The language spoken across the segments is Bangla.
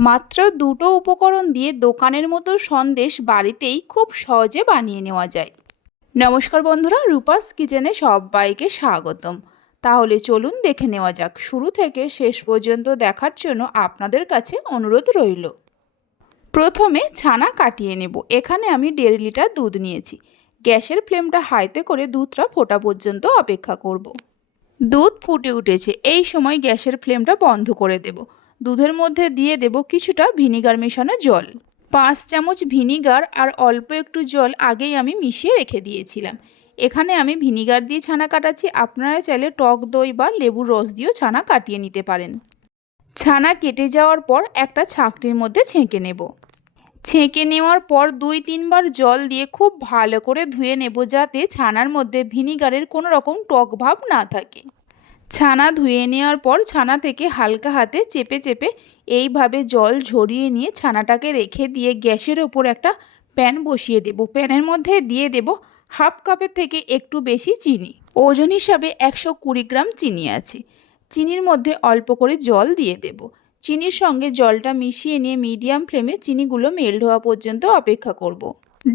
মাত্র দুটো উপকরণ দিয়ে দোকানের মতো সন্দেশ বাড়িতেই খুব সহজে বানিয়ে নেওয়া যায়। নমস্কার বন্ধুরা, রূপাস কিচেনে সবাইকে স্বাগতম। তাহলে চলুন দেখে নেওয়া যাক। শুরু থেকে শেষ পর্যন্ত দেখার জন্য আপনাদের কাছে অনুরোধ রইল। প্রথমে ছানা কাটিয়ে নেব। এখানে আমি দেড় লিটার দুধ নিয়েছি। গ্যাসের ফ্লেমটা হাইতে করে দুধটা ফোটা পর্যন্ত অপেক্ষা করব। দুধ ফুটে উঠেছে। এই সময় গ্যাসের ফ্লেমটা বন্ধ করে দেব। দুধের মধ্যে দিয়ে দেব কিছুটা ভিনিগার মেশানো জল। পাঁচ চামচ ভিনিগার আর অল্প একটু জল আগেই আমি মিশিয়ে রেখে দিয়েছিলাম। এখানে আমি ভিনিগার দিয়ে ছানা কাটাচ্ছি। আপনারা চাইলে টক দই বা লেবুর রস দিয়েও ছানা কাটিয়ে নিতে পারেন। ছানা কেটে যাওয়ার পর একটা ছাঁকটির মধ্যে ছেঁকে নেব। ছেঁকে নেওয়ার পর দুই তিনবার জল দিয়ে খুব ভালো করে ধুয়ে নেব যাতে ছানার মধ্যে ভিনিগারের কোনো রকম টক ভাব না থাকে। ছানা ধুয়ে নেওয়ার পর ছানা থেকে হালকা হাতে চেপে চেপে এইভাবে জল ঝরিয়ে নিয়ে ছানাটাকে রেখে দিয়ে গ্যাসের ওপর একটা প্যান বসিয়ে দেব। প্যানের মধ্যে দিয়ে দেব হাফ কাপের থেকে একটু বেশি চিনি। ওজন হিসাবে একশো কুড়ি গ্রাম চিনি আছে। চিনির মধ্যে অল্প করে জল দিয়ে দেব। চিনির সঙ্গে জলটা মিশিয়ে নিয়ে মিডিয়াম ফ্লেমে চিনিগুলো মেল্ট হওয়া পর্যন্ত অপেক্ষা করব।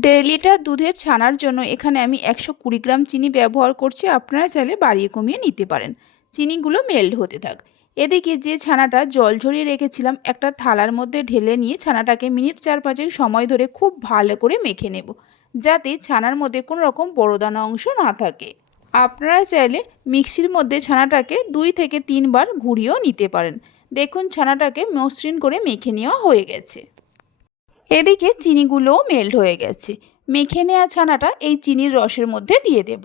দেড় লিটার দুধের ছানার জন্য এখানে আমি একশো কুড়ি গ্রাম চিনি ব্যবহার করছি। আপনারা চাইলে বাড়িয়ে কমিয়ে নিতে পারেন। চিনিগুলো মেল্ট হতে থাক। এদিকে যে ছানাটা জল ঝরিয়ে রেখেছিলাম, একটা থালার মধ্যে ঢেলে নিয়ে ছানাটাকে মিনিট চার পাঁচেক সময় ধরে খুব ভালো করে মেখে নেব, যাতে ছানার মধ্যে কোনো রকম বড়দানা অংশ না থাকে। আপনারা চাইলে মিক্সির মধ্যে ছানাটাকে দুই থেকে তিনবার ঘুরিয়েও নিতে পারেন। দেখুন, ছানাটাকে মসৃণ করে মেখে নেওয়া হয়ে গেছে। এদিকে চিনিগুলোও মেল্ট হয়ে গেছে। মেখে নেওয়া ছানাটা এই চিনির রসের মধ্যে দিয়ে দেব।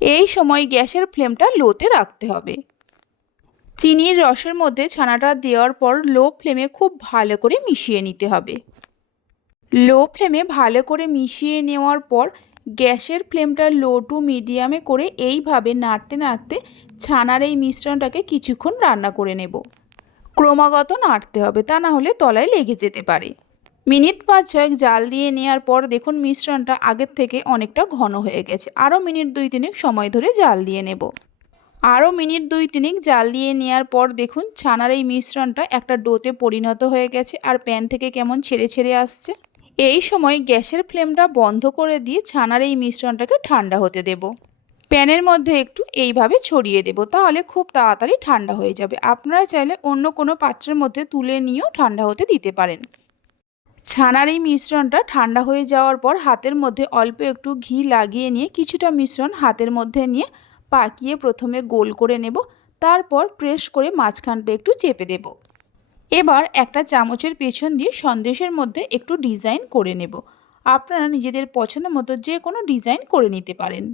এই সময় গ্যাসের ফ্লেমটা লোতে রাখতে হবে। চিনির রসের মধ্যে ছানাটা দেওয়ার পর লো ফ্লেমে খুব ভালো করে মিশিয়ে নিতে হবে। লো ফ্লেমে ভালো করে মিশিয়ে নেওয়ার পর গ্যাসের ফ্লেমটা লো টু মিডিয়ামে করে এইভাবে নাড়তে নাড়তে ছানার এই মিশ্রণটাকে কিছুক্ষণ রান্না করে নেব। ক্রমাগত নাড়তে হবে, তা না হলে তলায় লেগে যেতে পারে। মিনিট পাঁচ ছয়েক জাল দিয়ে নেওয়ার পর দেখুন মিশ্রণটা আগের থেকে অনেকটা ঘন হয়ে গেছে। আরও মিনিট দুই তিনেক সময় ধরে জাল দিয়ে নেব। আরও মিনিট দুই তিনেক জাল দিয়ে নেওয়ার পর দেখুন ছানার এই মিশ্রণটা একটা ডোতে পরিণত হয়ে গেছে আর প্যান থেকে কেমন ছেড়ে ছেড়ে আসছে। এই সময় গ্যাসের ফ্লেমটা বন্ধ করে দিয়ে ছানার এই মিশ্রণটাকে ঠান্ডা হতে দেব। প্যানের মধ্যে একটু এইভাবে ছড়িয়ে দেব তাহলে খুব তাড়াতাড়ি ঠান্ডা হয়ে যাবে। আপনারা চাইলে অন্য কোনো পাত্রের মধ্যে তুলে নিয়েও ঠান্ডা হতে দিতে পারেন। ছানার এই মিশ্রণটা ঠান্ডা হয়ে যাওয়ার পর হাতের মধ্যে অল্প একটু ঘি লাগিয়ে নিয়ে কিছুটা মিশ্রণ হাতের মধ্যে নিয়ে পাকিয়ে প্রথমে গোল করে নেব, তারপর প্রেস করে মাঝখানটা একটু চেপে দেব। এবার একটা চামচের পেছন দিয়ে সন্দেশের মধ্যে একটু ডিজাইন করে নেব। আপনারা নিজেদের পছন্দ মতো যে কোনো ডিজাইন করে নিতে পারেন।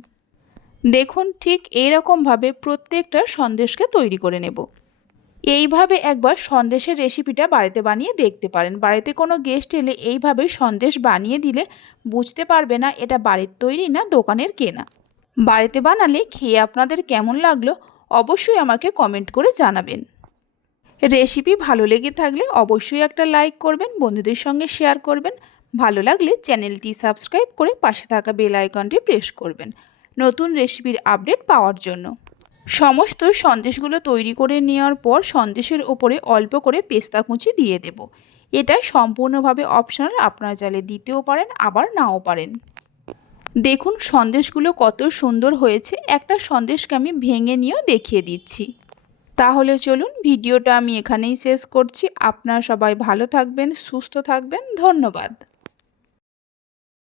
দেখুন ঠিক এইরকমভাবে প্রত্যেকটা সন্দেশকে তৈরি করে নেব। এইভাবে একবার সন্দেশের রেসিপিটা বাড়িতে বানিয়ে দেখতে পারেন। বাড়িতে কোনো গেস্ট এলে এইভাবে সন্দেশ বানিয়ে দিলে বুঝতে পারবে না এটা বাড়ির তৈরি না দোকানের কেনা। বাড়িতে বানালে খেয়ে আপনাদের কেমন লাগল অবশ্যই আমাকে কমেন্ট করে জানাবেন। রেসিপি ভালো লেগে থাকলে অবশ্যই একটা লাইক করবেন, বন্ধুদের সঙ্গে শেয়ার করবেন। ভালো লাগলে চ্যানেলটি সাবস্ক্রাইব করে পাশে থাকা বেল আইকনটি প্রেস করবেন। নতুন রেসিপির আপডেট পাওয়ার জন্য। সমস্ত সন্দেশগুলো তৈরি করে নেওয়ার পর সন্দেশের ওপরে অল্প করে পেস্তা কুচি দিয়ে দেব। এটা সম্পূর্ণভাবে অপশনাল আপনারা চাইলে দিতেও পারেন, আবার নাও পারেন। দেখুন সন্দেশগুলো কত সুন্দর হয়েছে। একটা সন্দেশকে আমি ভেঙে নিয়েও দেখিয়ে দিচ্ছি। তাহলে চলুন ভিডিওটা আমি এখানেই শেষ করছি। আপনারা সবাই ভালো থাকবেন, সুস্থ থাকবেন। ধন্যবাদ।